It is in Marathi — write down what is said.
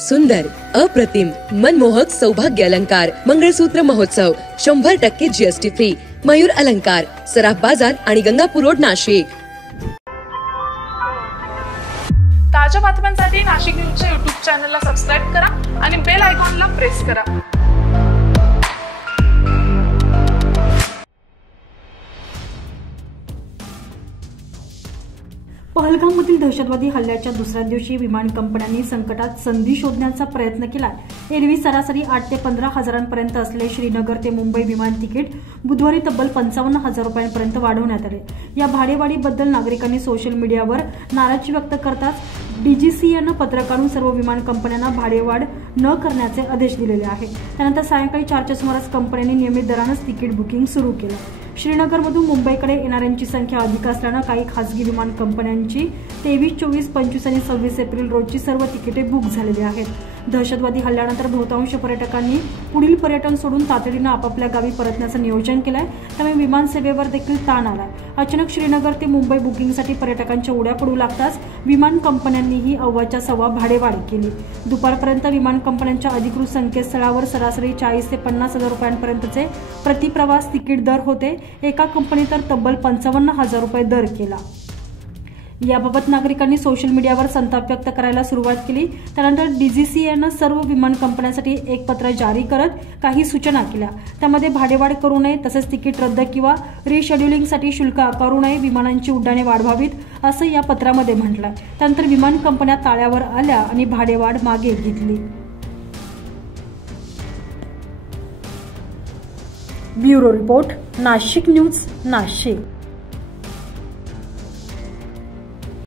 सुंदर, अप्रतिम, मनमोहक सौभाग्य अलंकार मंगळसूत्र महोत्सव 100% जीएसटी फ्री. मयूर अलंकार, सराफ बाजार आणि गंगापूर रोड, नाशिक. ताज्या बातम्यांसाठी नाशिक न्यूजच्या YouTube चॅनलला सबस्क्राइब करा आणि बेल आयकॉनला प्रेस करा. पहलगाममधील दहशतवादी हल्ल्याच्या दुसऱ्या दिवशी विमान कंपन्यांनी संकटात संधी शोधण्याचा प्रयत्न केला. एरवी सरासरी 8 ते 15 हजारांपर्यंत असलेले श्रीनगर ते मुंबई विमान तिकीट बुधवारी तब्बल 55,000 रुपयांपर्यंत वाढवण्यात आले. या भाडेवाढीबद्दल नागरिकांनी सोशल मीडियावर नाराजी व्यक्त करताच डीजीसीएनं पत्र काढून सर्व विमान कंपन्यांना भाडेवाढ न करण्याचे आदेश दिलेले आहेत. त्यानंतर सायंकाळी 4च्या सुमारास कंपन्यांनी नियमित दरानंच तिकीट बुकिंग सुरू केलं. श्रीनगरमधून मुंबईकडे येणाऱ्यांची संख्या अधिक असल्यानं काही खासगी विमान कंपन्यांची 23, 24, 25 आणि 26 एप्रिल रोजची सर्व तिकिटे बुक झालेली आहेत. दहशतवादी हल्ल्यानंतर बहुतांश पर्यटकांनी पुढील पर्यटन सोडून तातडीनं आपापल्या गावी परतण्याचं नियोजन केलंय. त्यामुळे विमान सेवेवर देखील ताण आलाय. अचानक श्रीनगर ते मुंबई बुकिंगसाठी पर्यटकांच्या उड्या पडू लागताच विमान कंपन्यांनीही अव्वाच्या सव्वा भाडेवाढ केली. दुपारपर्यंत विमान कंपन्यांच्या अधिकृत संकेतस्थळावर सरासरी 40 ते 50,000 रुपयांपर्यंतचे प्रतिप्रवास तिकीट दर होते. एका कंपनी तर तब्बल 55,000 रुपये दर केला. याबाबत नागरिकांनी सोशल मीडियावर संताप व्यक्त करायला सुरुवात केली. त्यानंतर डीजीसीएनं सर्व विमान कंपन्यांसाठी एक पत्र जारी करत काही सूचना केल्या. त्यामध्ये भाडेवाढ करू नये, तसेच तिकीट रद्द किंवा रिशेड्युलिंगसाठी शुल्क आकारू नये, विमानांची उड्डाणे वाढवावीत असं या पत्रामध्ये म्हटलंय. त्यानंतर विमान कंपन्या ताळ्यावर आल्या आणि भाडेवाढ मागे घेतली. Bureau report, Nashik news, Nashik.